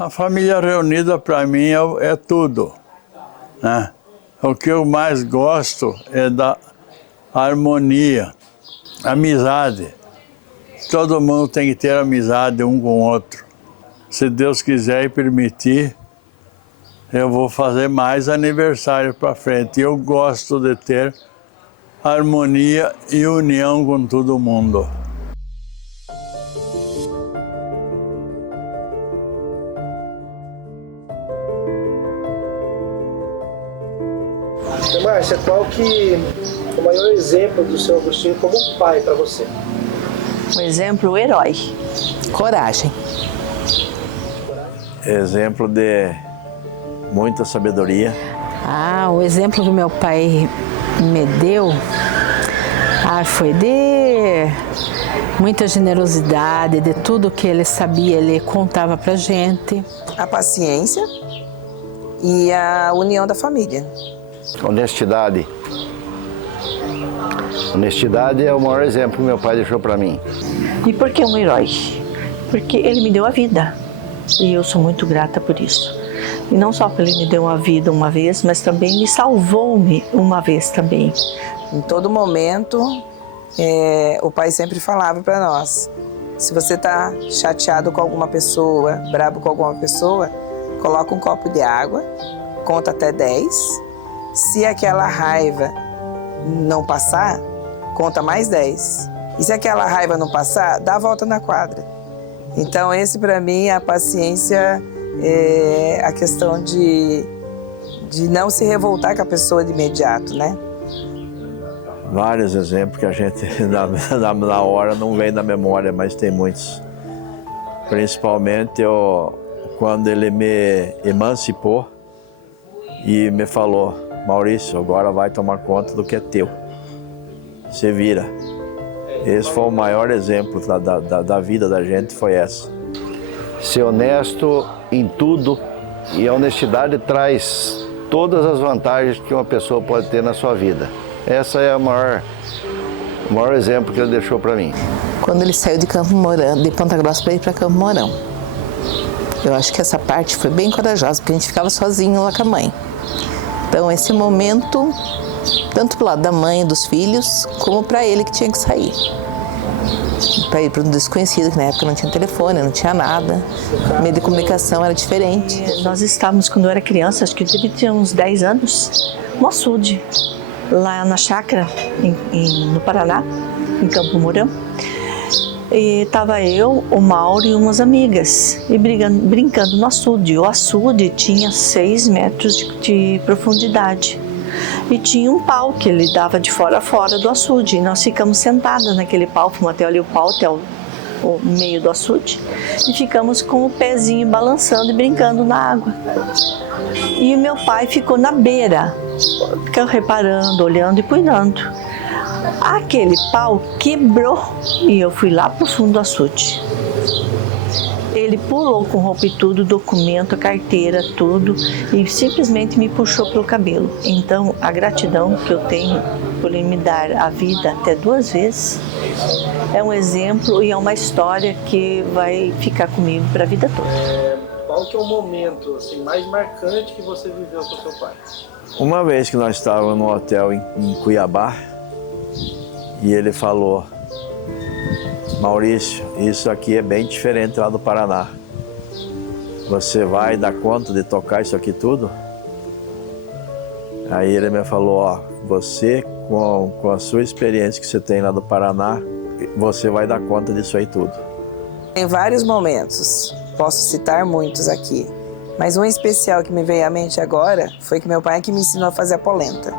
A família reunida para mim é tudo, né? O que eu mais gosto é da harmonia, amizade. Todo mundo tem que ter amizade um com o outro. Se Deus quiser e permitir, eu vou fazer mais aniversário para frente. Eu gosto de ter harmonia e união com todo mundo. Márcia, qual que é o maior exemplo do seu Agostinho como pai para você? Um exemplo, o herói. Coragem. Exemplo de muita sabedoria. O exemplo que meu pai me deu foi de muita generosidade, de tudo que ele sabia, ele contava pra gente. A paciência e a união da família. Honestidade. Honestidade é o maior exemplo que meu pai deixou para mim. E por que um herói? Porque ele me deu a vida. E eu sou muito grata por isso. E não só porque ele me deu a vida uma vez, mas também me salvou-me uma vez também. Em todo momento, o pai sempre falava para nós, se você está chateado com alguma pessoa, brabo com alguma pessoa, coloca um copo de água, conta até 10. Se aquela raiva não passar, conta mais 10. E se aquela raiva não passar, dá a volta na quadra. Então, esse para mim, a paciência é a questão de não se revoltar com a pessoa de imediato, né? Vários exemplos que a gente, na hora, não vem na memória, mas tem muitos. Principalmente quando ele me emancipou e me falou, Maurício, agora vai tomar conta do que é teu. Se vira. Esse foi o maior exemplo da vida da gente, foi essa. Ser honesto em tudo, e a honestidade traz todas as vantagens que uma pessoa pode ter na sua vida. Essa é o maior exemplo que ele deixou para mim. Quando ele saiu de Campo Mourão, de Ponta Grossa para ir para Campo Mourão. Eu acho que essa parte foi bem corajosa, porque a gente ficava sozinho lá com a mãe. Então esse momento, tanto pro lado da mãe e dos filhos, como para ele que tinha que sair. Para ir para um desconhecido, que na época não tinha telefone, não tinha nada. O meio de comunicação era diferente. Nós estávamos, quando eu era criança, acho que eu devia ter uns 10 anos, no açude, lá na chácara, no Paraná, em Campo Mourão. E estava eu, o Mauro e umas amigas, e brincando no açude. O açude tinha 6 metros de profundidade. E tinha um pau que ele dava de fora a fora do açude. E nós ficamos sentadas naquele pau, fomos até ali o pau, até o meio do açude. E ficamos com o pezinho balançando e brincando na água. E meu pai ficou na beira, ficou reparando, olhando e cuidando. Aquele pau quebrou e eu fui lá pro fundo do açude. Ele pulou com roupa e tudo, documento, carteira, tudo, e simplesmente me puxou pelo cabelo. Então, a gratidão que eu tenho por ele me dar a vida até 2 vezes é um exemplo e é uma história que vai ficar comigo para a vida toda. Qual que é o momento assim, mais marcante que você viveu com seu pai? Uma vez que nós estávamos num hotel em Cuiabá, e ele falou, Maurício, isso aqui é bem diferente lá do Paraná. Você vai dar conta de tocar isso aqui tudo? Aí ele me falou, você com a sua experiência que você tem lá do Paraná, você vai dar conta disso aí tudo. Em vários momentos, posso citar muitos aqui, mas um especial que me veio à mente agora foi que meu pai que me ensinou a fazer a polenta.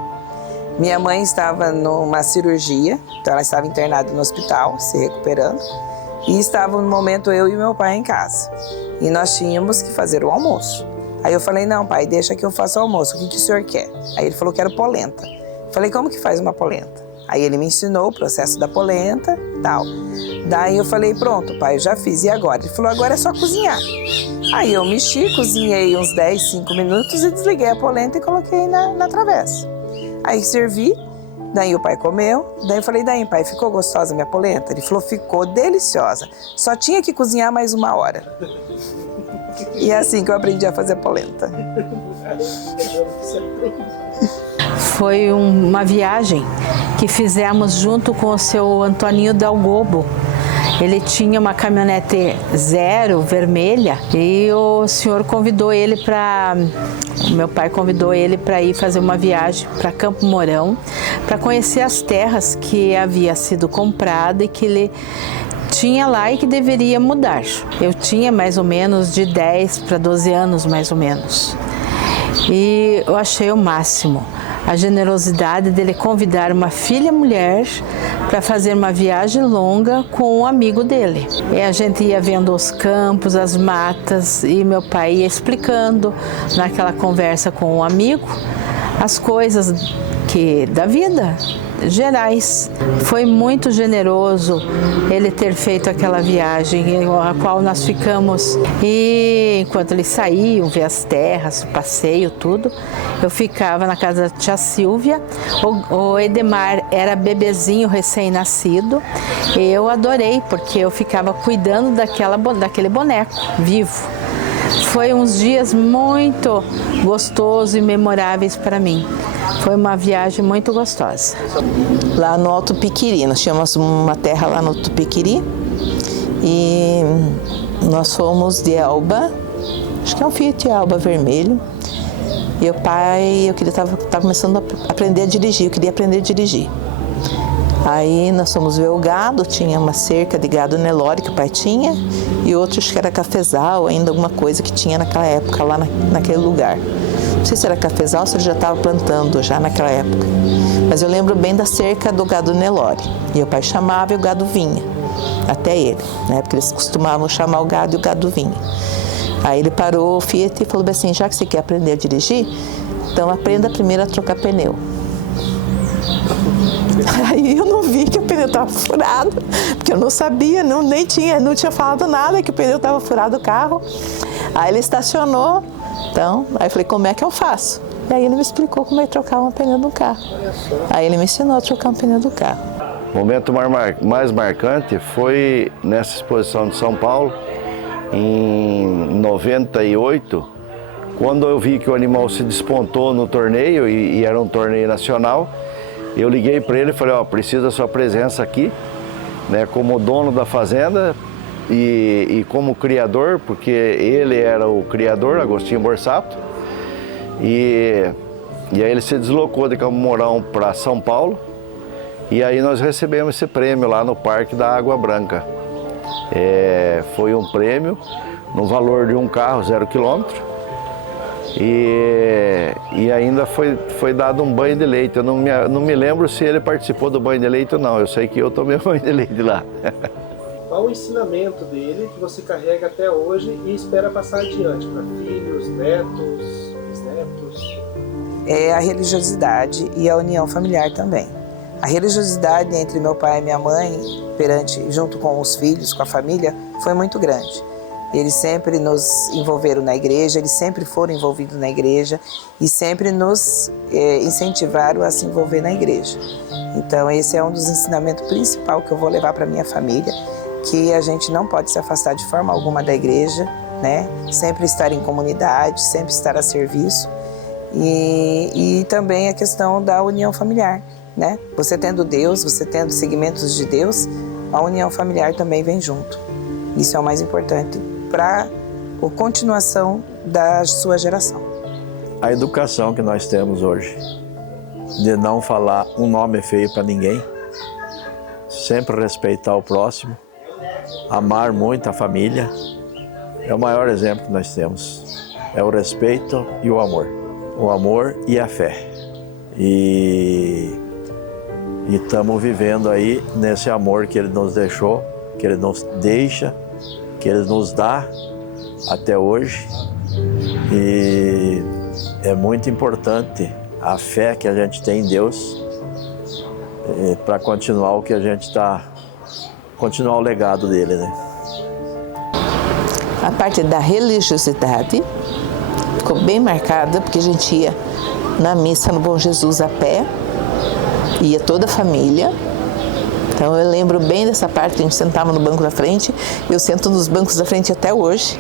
Minha mãe estava numa cirurgia, então ela estava internada no hospital, se recuperando, e estava no momento eu e meu pai em casa. E nós tínhamos que fazer o almoço. Aí eu falei, não pai, deixa que eu faça o almoço, o que o senhor quer? Aí ele falou, quero polenta. Falei, como que faz uma polenta? Aí ele me ensinou o processo da polenta e tal. Daí eu falei, pronto pai, eu já fiz, e agora? Ele falou, agora é só cozinhar. Aí eu mexi, cozinhei uns 10, 5 minutos e desliguei a polenta e coloquei na travessa. Aí servi, daí o pai comeu, daí eu falei, daí pai, ficou gostosa a minha polenta? Ele falou, ficou deliciosa, só tinha que cozinhar mais 1 hora. E é assim que eu aprendi a fazer polenta. Foi uma viagem que fizemos junto com o seu Antoninho Del Gobo. Ele tinha uma caminhonete zero, vermelha, e o senhor convidou ele para... Meu pai convidou ele para ir fazer uma viagem para Campo Mourão, para conhecer as terras que havia sido comprada e que ele tinha lá e que deveria mudar. Eu tinha mais ou menos de 10 para 12 anos, mais ou menos. E eu achei o máximo a generosidade dele convidar uma filha mulher para fazer uma viagem longa com um amigo dele. E a gente ia vendo os campos, as matas, e meu pai ia explicando naquela conversa com um amigo as coisas da vida gerais. Foi muito generoso ele ter feito aquela viagem, a qual nós ficamos, e enquanto eles saíam, ver as terras, o passeio, tudo, eu ficava na casa da tia Silvia. O Edemar era bebezinho recém-nascido, e eu adorei, porque eu ficava cuidando daquele boneco vivo. Foi uns dias muito gostosos e memoráveis para mim. Foi uma viagem muito gostosa. Lá no Alto Piquiri, nós tínhamos uma terra lá no Alto Piquiri e nós fomos de Elba, acho que é um Fiat Elba vermelho. E o pai, eu estava começando a aprender a dirigir, eu queria aprender a dirigir. Aí nós fomos ver o gado, tinha uma cerca de gado Nelore que o pai tinha e outros que era cafezal, ainda alguma coisa que tinha naquela época lá naquele lugar. Não sei se era cafezal ou se ele já estava plantando já naquela época. Mas eu lembro bem da cerca do gado Nelore. E o pai chamava e o gado vinha até ele, né? Porque eles costumavam chamar o gado e o gado vinha. Aí ele parou o Fiat e falou assim, já que você quer aprender a dirigir, então aprenda primeiro a trocar pneu. Aí eu não vi que o pneu estava furado, porque eu não sabia, não tinha falado nada que o pneu estava furado do carro. Aí ele estacionou, então, aí eu falei, como é que eu faço? E aí ele me explicou como é que trocava um pneu do carro. Aí ele me ensinou a trocar um pneu do carro. O momento mais marcante foi nessa exposição de São Paulo, em 98, quando eu vi que o animal se despontou no torneio, e era um torneio nacional. Eu liguei para ele e falei, preciso da sua presença aqui, né, como dono da fazenda e como criador, porque ele era o criador, Agostinho Borsato, e aí ele se deslocou de Campo Mourão para São Paulo, e aí nós recebemos esse prêmio lá no Parque da Água Branca. Foi um prêmio no valor de um carro 0 quilômetro, e ainda foi dado um banho de leite. Eu não me lembro se ele participou do banho de leite ou não, eu sei que eu tomei banho de leite lá. Qual o ensinamento dele que você carrega até hoje e espera passar adiante para filhos, netos, bisnetos? É a religiosidade e a união familiar também. A religiosidade entre meu pai e minha mãe, junto com os filhos, com a família, foi muito grande. Eles sempre nos envolveram na igreja, eles sempre foram envolvidos na igreja e sempre nos incentivaram a se envolver na igreja. Então esse é um dos ensinamentos principais que eu vou levar para minha família, que a gente não pode se afastar de forma alguma da igreja, né? Sempre estar em comunidade, sempre estar a serviço, e também a questão da união familiar, né? Você tendo Deus, você tendo segmentos de Deus, a união familiar também vem junto. Isso é o mais importante para a continuação da sua geração. A educação que nós temos hoje, de não falar um nome feio para ninguém, sempre respeitar o próximo, amar muito a família, é o maior exemplo que nós temos. É o respeito e o amor e a fé. E estamos vivendo aí nesse amor que Ele nos deixou, que Ele nos deixa, que Ele nos dá até hoje. E é muito importante a fé que a gente tem em Deus para continuar o que a gente está, continuar o legado dele, né? A parte da religiosidade ficou bem marcada, porque a gente ia na missa no Bom Jesus a pé, ia toda a família. Então eu lembro bem dessa parte, a gente sentava no banco da frente, eu sento nos bancos da frente até hoje.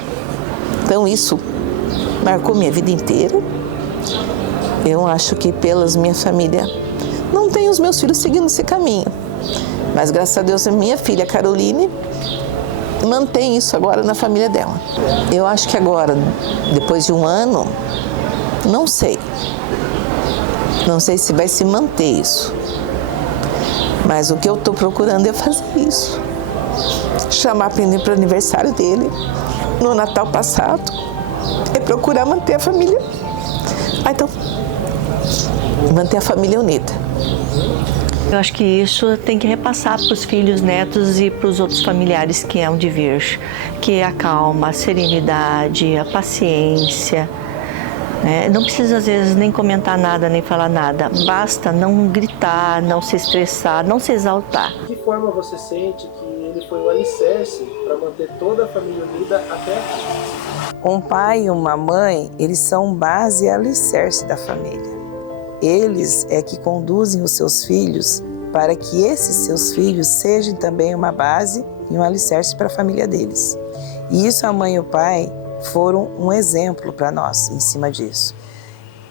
Então isso marcou minha vida inteira. Eu acho que pelas minha família, não tenho os meus filhos seguindo esse caminho. Mas graças a Deus a minha filha Caroline mantém isso agora na família dela. Eu acho que agora, depois de um ano, não sei. Não sei se vai se manter isso. Mas o que eu estou procurando é fazer isso. Chamar para ir para o aniversário dele, no Natal passado, é procurar manter a família. Então, manter a família unida. Eu acho que isso tem que repassar para os filhos, netos e para os outros familiares que hão de vir, que é a calma, a serenidade, a paciência. Não precisa, às vezes, nem comentar nada, nem falar nada. Basta não gritar, não se estressar, não se exaltar. De que forma você sente que ele foi o alicerce para manter toda a família unida até aqui? Um pai e uma mãe, eles são base e alicerce da família. Eles é que conduzem os seus filhos para que esses seus filhos sejam também uma base e um alicerce para a família deles. E isso a mãe e o pai foram um exemplo para nós em cima disso.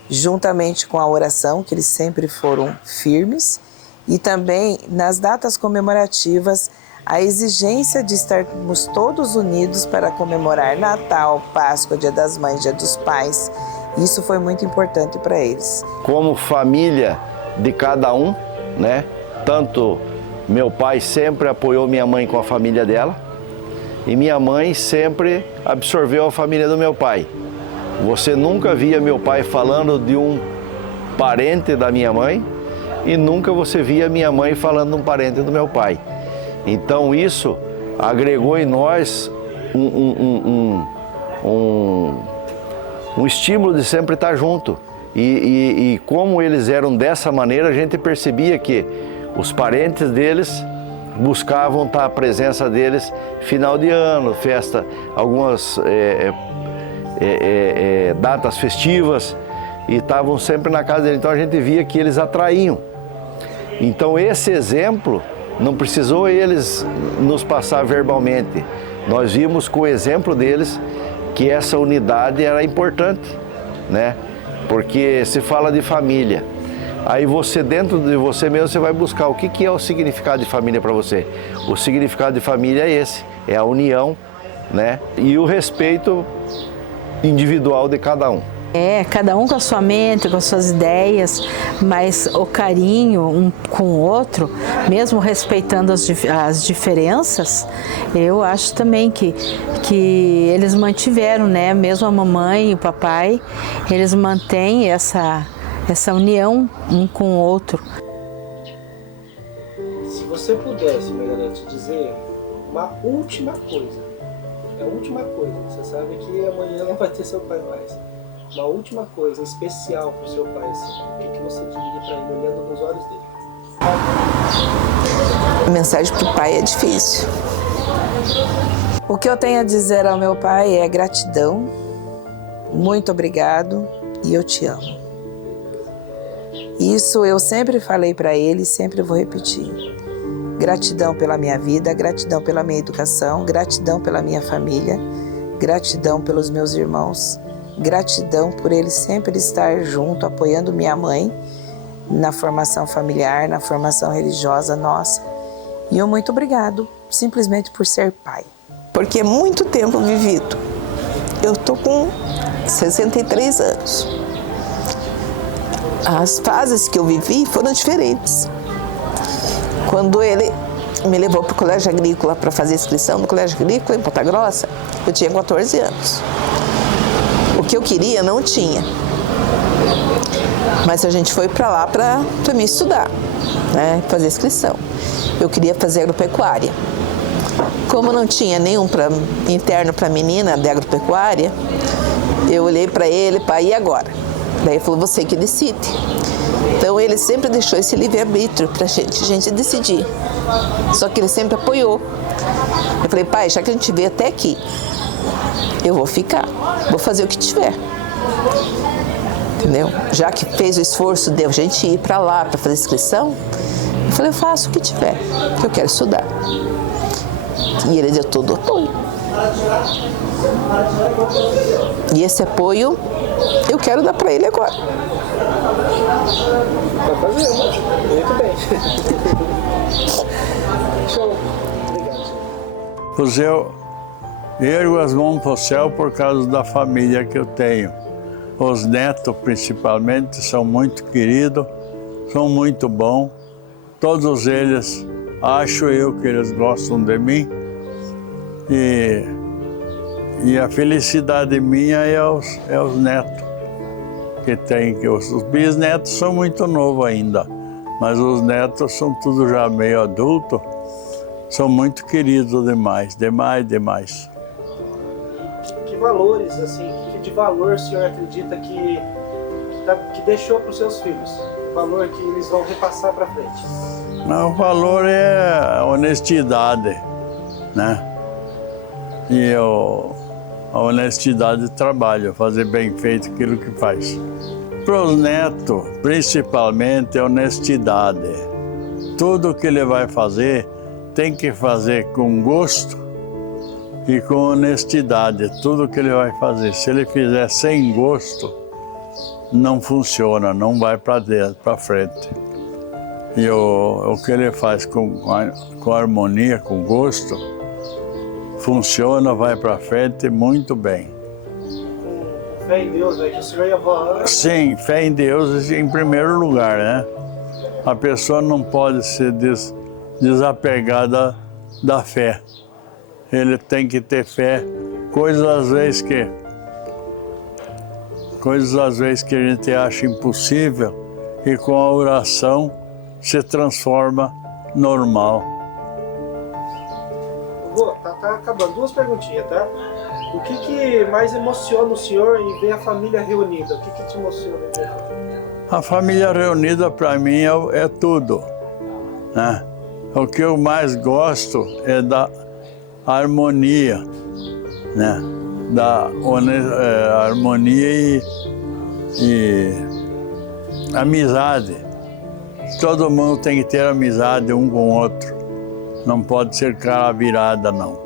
Juntamente com a oração, que eles sempre foram firmes, e também nas datas comemorativas, a exigência de estarmos todos unidos para comemorar Natal, Páscoa, Dia das Mães, Dia dos Pais. Isso foi muito importante para eles. Como família de cada um, né? Tanto meu pai sempre apoiou minha mãe com a família dela, e minha mãe sempre absorveu a família do meu pai. Você nunca via meu pai falando de um parente da minha mãe e nunca você via minha mãe falando de um parente do meu pai. Então isso agregou em nós um estímulo de sempre estar junto. E como eles eram dessa maneira, a gente percebia que os parentes deles buscavam estar a presença deles final de ano, festa, algumas datas festivas, e estavam sempre na casa deles. Então a gente via que eles atraíam. Então esse exemplo não precisou eles nos passar verbalmente. Nós vimos com o exemplo deles que essa unidade era importante, né? Porque se fala de família. Aí você, dentro de você mesmo, você vai buscar o que é o significado de família para você. O significado de família é esse, é a união, né? E o respeito individual de cada um. Cada um com a sua mente, com as suas ideias, mas o carinho um com o outro, mesmo respeitando as diferenças, eu acho também que eles mantiveram, né? Mesmo a mamãe e o papai, eles mantêm essa união um com o outro. Se você pudesse, Margarete, dizer uma última coisa, você sabe que amanhã não vai ter seu pai mais. Uma última coisa especial para o seu pai, assim, o que você diria para ele olhando nos olhos dele? A mensagem para o pai é difícil. O que eu tenho a dizer ao meu pai é gratidão, muito obrigado e eu te amo. Isso eu sempre falei para ele e sempre vou repetir. Gratidão pela minha vida, gratidão pela minha educação, gratidão pela minha família, gratidão pelos meus irmãos, gratidão por ele sempre estar junto, apoiando minha mãe na formação familiar, na formação religiosa nossa. E eu muito obrigado, simplesmente por ser pai. Porque é muito tempo vivido. Eu estou com 63 anos. As fases que eu vivi foram diferentes. Quando ele me levou para o Colégio Agrícola para fazer inscrição no Colégio Agrícola em Ponta Grossa, eu tinha 14 anos. O que eu queria não tinha. Mas a gente foi para lá para me estudar, né, fazer inscrição. Eu queria fazer agropecuária. Como não tinha nenhum interno para menina de agropecuária, eu olhei para ele, pai, e agora? Daí ele falou, você que decide. Então ele sempre deixou esse livre-arbítrio para a gente decidir. Só que ele sempre apoiou. Eu falei, pai, já que a gente veio até aqui, eu vou ficar, vou fazer o que tiver. Entendeu? Já que fez o esforço de a gente ir para lá para fazer inscrição, eu falei, eu faço o que tiver, porque eu quero estudar. E ele deu todo o apoio. E esse apoio eu quero dar para ele agora. Tá fazendo, muito bem. Show. Obrigado. Eu ergo as mãos para o céu por causa da família que eu tenho. Os netos, principalmente, são muito queridos, são muito bons. Todos eles, acho eu que eles gostam de mim. E a felicidade minha é os netos que tem. Os bisnetos são muito novos ainda, mas os netos são tudo já meio adultos. São muito queridos demais, demais. Que valores, assim, que de valor o senhor acredita que deixou para os seus filhos? Valor que eles vão repassar para frente? O valor é a honestidade, né? E a honestidade de trabalho, fazer bem feito aquilo que faz. Para os netos, principalmente, a honestidade. Tudo que ele vai fazer, tem que fazer com gosto e com honestidade, tudo que ele vai fazer. Se ele fizer sem gosto, não funciona, não vai para frente. E o que ele faz com harmonia, com gosto, funciona, vai para frente muito bem. Com fé em Deus, né? Que o senhor ia voar. Sim, fé em Deus em primeiro lugar, né? A pessoa não pode ser desapegada da fé. Ele tem que ter fé. Coisas às vezes que a gente acha impossível e com a oração se transforma normal. Tá acabando. 2 perguntinhas, tá? O que mais emociona o senhor em ver a família reunida? O que te emociona em ver? A família reunida para mim é tudo, né? O que eu mais gosto é da harmonia, né? Da harmonia e amizade. Todo mundo tem que ter amizade um com o outro. Não pode ser cara virada, não.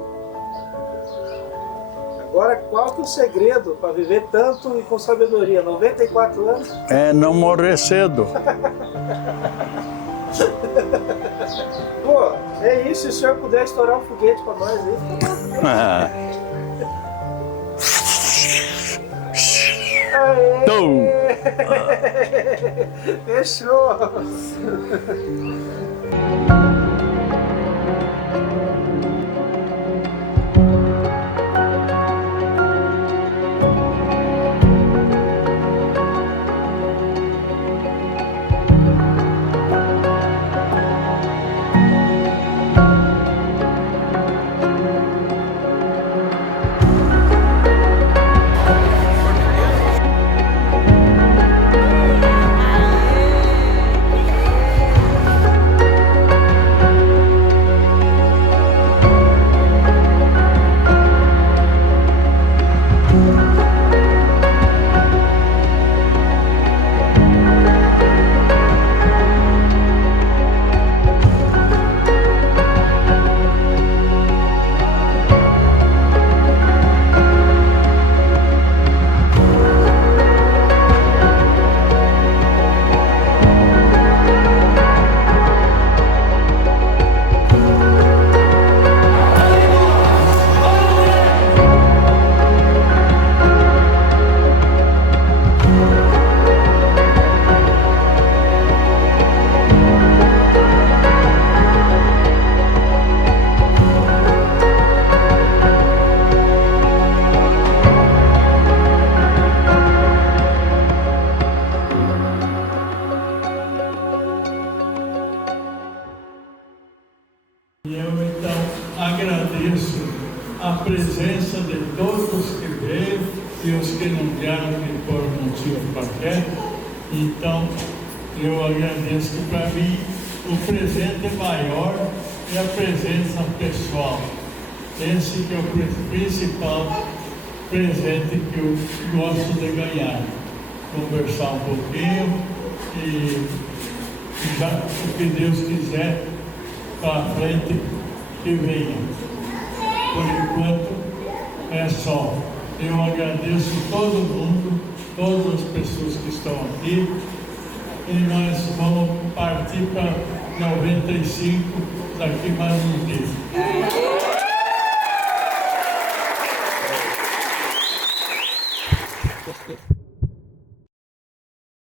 Agora, qual que é o segredo para viver tanto e com sabedoria? 94 anos? É não morrer cedo. Pô, é isso. Se o senhor puder estourar um foguete para nós aí, fechou! E eu então agradeço a presença de todos que veio e os que não vieram que por motivo qualquer. Então eu agradeço que para mim o presente maior é a presença pessoal. Esse que é o principal presente que eu gosto de ganhar. Conversar um pouquinho e já o que Deus quiser para frente que venha. Por enquanto, é só. Eu agradeço todo mundo, todas as pessoas que estão aqui, e nós vamos partir para 95 daqui mais um dia.